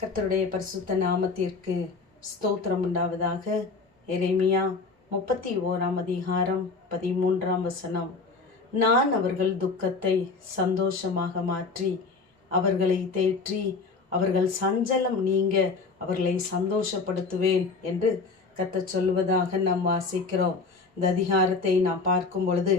கர்த்தருடைய பரிசுத்த நாமத்திற்கு ஸ்தோத்திரம் உண்டாவதாக. எரேமியா முப்பத்தி ஓராம் அதிகாரம் பதிமூன்றாம் வசனம். நான் அவர்கள் துக்கத்தை சந்தோஷமாக மாற்றி அவர்களை தேற்றி அவர்கள் சஞ்சலம் நீங்க அவர்களை சந்தோஷப்படுத்துவேன் என்று கத்த சொல்வதாக நாம் வாசிக்கிறோம். இந்த அதிகாரத்தை நாம் பார்க்கும் பொழுது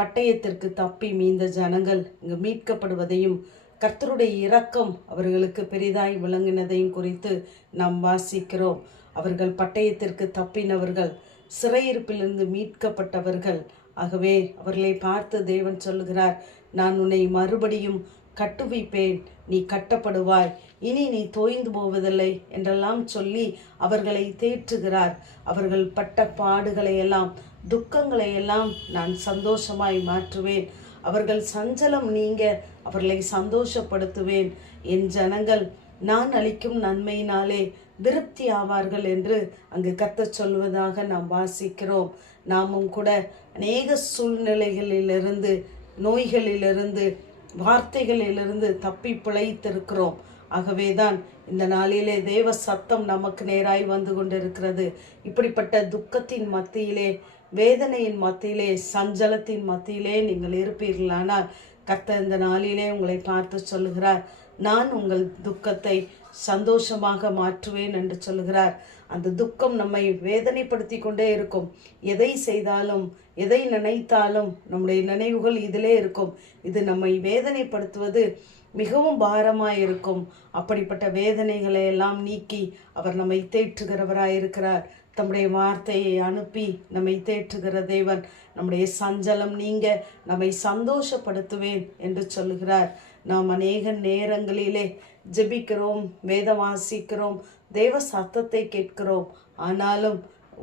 பட்டயத்திற்கு தப்பி மீந்த ஜனங்கள் இங்கு மீட்கப்படுவதையும் கர்த்தருடைய இரக்கம் அவர்களுக்கு பெரிதாய் விளங்கினதையும் குறித்து நாம் வாசிக்கிறோம். அவர்கள் பட்டயத்திற்கு தப்பினவர்கள் சிறையிருப்பிலிருந்து மீட்கப்பட்டவர்கள். ஆகவே அவர்களை பார்த்து தேவன் சொல்லுகிறார் நான் உன்னை மறுபடியும் கட்டுவிப்பேன் நீ கட்டப்படுவாய். இனி நீ தோய்ந்து போவதில்லை என்றெல்லாம் சொல்லி அவர்களை தேற்றுகிறார். அவர்கள் பட்ட பாடுகளை எல்லாம் துக்கங்களை எல்லாம் நான் சந்தோஷமாய் மாற்றுவேன். அவர்கள் சஞ்சலம் நீங்க அவர்களை சந்தோஷப்படுத்துவேன். என் ஜனங்கள் நான் அளிக்கும் நன்மையினாலே திருப்தி ஆவார்கள் என்று அங்கு கத்த சொல்வதாக நாம் வாசிக்கிறோம். நாமும் கூட அநேக சூழ்நிலைகளிலிருந்து நோய்களிலிருந்து வார்த்தைகளிலிருந்து தப்பி பிழைத்திருக்கிறோம். ஆகவேதான் இந்த நாளிலே தேவ சத்தம் நமக்கு நேராய் வந்து கொண்டிருக்கிறது. இப்படிப்பட்ட துக்கத்தின் மத்தியிலே வேதனையின் மத்தியிலே சஞ்சலத்தின் மத்தியிலே நீங்கள் இருப்பீர்களானால் கத்த இந்த நாளிலே உங்களை பார்த்து சொல்லுகிறார் நான் உங்கள் துக்கத்தை சந்தோஷமாக மாற்றுவேன் என்று சொல்லுகிறார். அந்த துக்கம் நம்மை வேதனைப்படுத்தி கொண்டே இருக்கும். எதை செய்தாலும் எதை நினைத்தாலும் நம்முடைய நினைவுகள் இதிலே இருக்கும். இது நம்மை வேதனைப்படுத்துவது மிகவும் பாரமாக இருக்கும். அப்படிப்பட்ட வேதனைகளை எல்லாம் நீக்கி அவர் நம்மை தேற்றுகிறவராயிருக்கிறார். தம்முடைய வார்த்தையை அனுப்பி நம்மை தேற்றுகிற தேவன். நம்முடைய சஞ்சலம் நீங்க நம்மை சந்தோஷப்படுத்துவேன் என்று சொல்லுகிறார். நாம் அநேக நேரங்களிலே ஜெபிக்கிறோம் வேத வாசிக்கிறோம் தேவ சத்தத்தை கேட்கிறோம். ஆனாலும்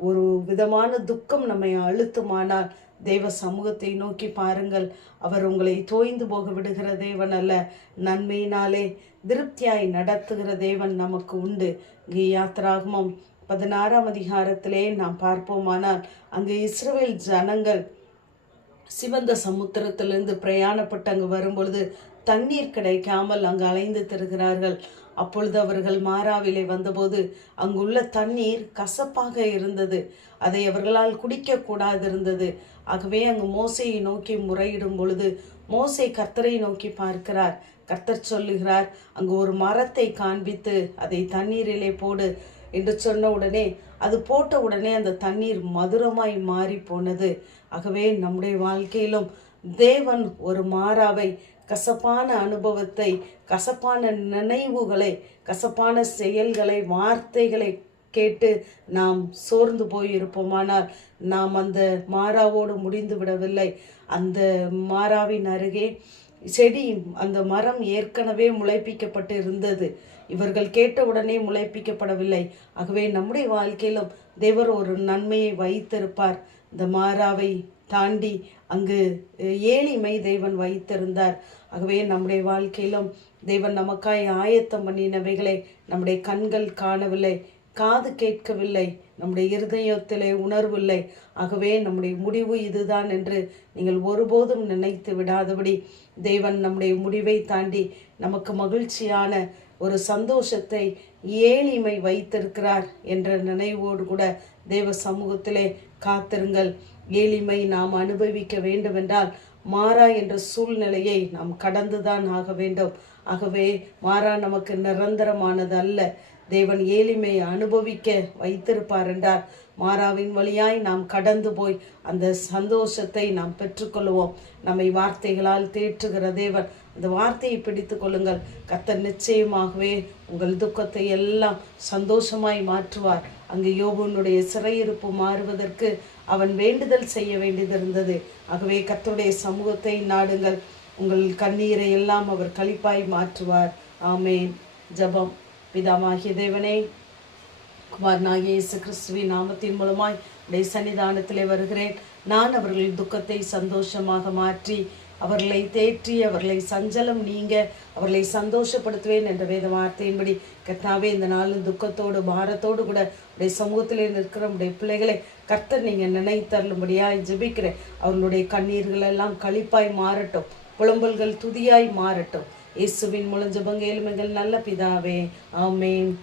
ஒரு விதமான துக்கம் நம்மை அழுத்துமானால் தேவ சமூகத்தை நோக்கி பாருங்கள். அவர் உங்களை தோய்ந்து போக விடுகிற தேவன் அல்ல. நன்மையினாலே திருப்தியாய் நடத்துகிற தேவன் நமக்கு உண்டு. இங்கே பதினாறாம் அதிகாரத்திலே நாம் பார்ப்போமானால் அங்கு இஸ்ரேல் ஜனங்கள் சிவந்த சமுத்திரத்திலிருந்து பிரயாணப்பட்டு அங்கு வரும்பொழுது தண்ணீர் கிடைக்காமல் அங்கு அலைந்து திருகிறார்கள். அப்பொழுது அவர்கள் மாறாவிலே வந்தபோது அங்குள்ள தண்ணீர் கசப்பாக இருந்தது. அதை அவர்களால் குடிக்கக்கூடாது இருந்தது ஆகவே அங்கு மோசையை நோக்கி முறையிடும் பொழுது மோசை கர்த்தரை நோக்கி பார்க்கிறார். கர்த்தர் சொல்லுகிறார் அங்கு ஒரு மரத்தை காண்பித்து அதை தண்ணீரிலே போடு. என்று சொன்ன உடனே அது போட்ட உடனே அந்த தண்ணீர் மதுரமாய் மாறி போனது. ஆகவே நம்முடைய வாழ்க்கையிலும் தேவன் ஒரு மாறாவை கசப்பான அனுபவத்தை கசப்பான நினைவுகளை கசப்பான செயல்களை வார்த்தைகளை கேட்டு நாம் சோர்ந்து போயிருப்போமானால் நாம் அந்த மாறாவோடு முடிந்து விடவில்லை. அந்த மாறாவின் அருகே செடி அந்த மரம் ஏற்கனவே முளைப்பிக்கப்பட்டு இருந்தது. இவர்கள் கேட்டவுடனே முளைப்பிக்கப்படவில்லை. ஆகவே நம்முடைய வாழ்க்கையிலும் தேவர் ஒரு நன்மையை வைத்திருப்பார். இந்த மாறாவை தாண்டி அங்கு ஏழிமை தேவன் வைத்திருந்தார். ஆகவே நம்முடைய வாழ்க்கையிலும் தேவன் நமக்காய் ஆயத்தம் பண்ணினவைகளை நம்முடைய கண்கள் காணவில்லை. காது கேட்கவில்லை. நம்முடைய இருதயத்திலே உணர்வில்லை. ஆகவே நம்முடைய முடிவு இதுதான் என்று நீங்கள் ஒருபோதும் நினைத்து விடாதபடி தேவன் நம்முடைய முடிவை தாண்டி நமக்கு மகிழ்ச்சியான ஒரு சந்தோஷத்தை ஏளிமை வைத்திருக்கிறார் என்ற நினைவோடு கூட தேவ சமூகத்திலே காத்திருங்கள். ஏளிமை நாம் அனுபவிக்க வேண்டுமென்றால் மாறா என்ற சூழ்நிலையை நாம் கடந்துதான் ஆக வேண்டும். ஆகவே மாறா நமக்கு நிரந்தரமானது அல்ல தேவன் ஏழிமையை அனுபவிக்க வைத்திருப்பார் என்றார். மாறாவின் வழியாய் நாம் கடந்து போய் அந்த சந்தோஷத்தை நாம் பெற்றுக்கொள்வோம். நம்மை வார்த்தைகளால் தேற்றுகிற தேவன் அந்த வார்த்தையை பிடித்து கொள்ளுங்கள். கத்தர் நிச்சயமாகவே உங்கள் துக்கத்தை எல்லாம் சந்தோஷமாய் மாற்றுவார். அங்கு யோகனுடைய சிறையிருப்பு மாறுவதற்கு அவன் வேண்டுதல் செய்ய வேண்டியதிருந்தது ஆகவே கத்தருடைய சமூகத்தை நாடுங்கள். உங்கள் கண்ணீரை எல்லாம் அவர் கழிப்பாய் மாற்றுவார். ஆமேன். ஜபம். பிதாமாகிய தேவனே குமாரனாகிய இயேசு கிறிஸ்துவின் நாமத்தின் மூலமாய் உடைய சன்னிதானத்திலே வருகிறேன் நான் அவர்களின் துக்கத்தை சந்தோஷமாக மாற்றி அவர்களை தேற்றி அவர்களை சஞ்சலம் நீங்க அவர்களை சந்தோஷப்படுத்துவேன் என்ற வேத வார்த்தையின்படி கர்த்தாவே இந்த நாளும் துக்கத்தோடு பாரத்தோடு கூட உடைய சமூகத்திலே நிற்கிற உடைய பிள்ளைகளை கர்த்தர் நீங்க நினைத்தருளும்படியாய் ஜெபிக்கிறேன் அவர்களுடைய கண்ணீர்கள் எல்லாம் கழிப்பாய் மாறட்டும் புலம்பல்கள் துதியாய் மாறட்டும் இயேசுவின் மூலம் ஜெபங்க எங்கள் நல்ல பிதாவே. ஆமேன்.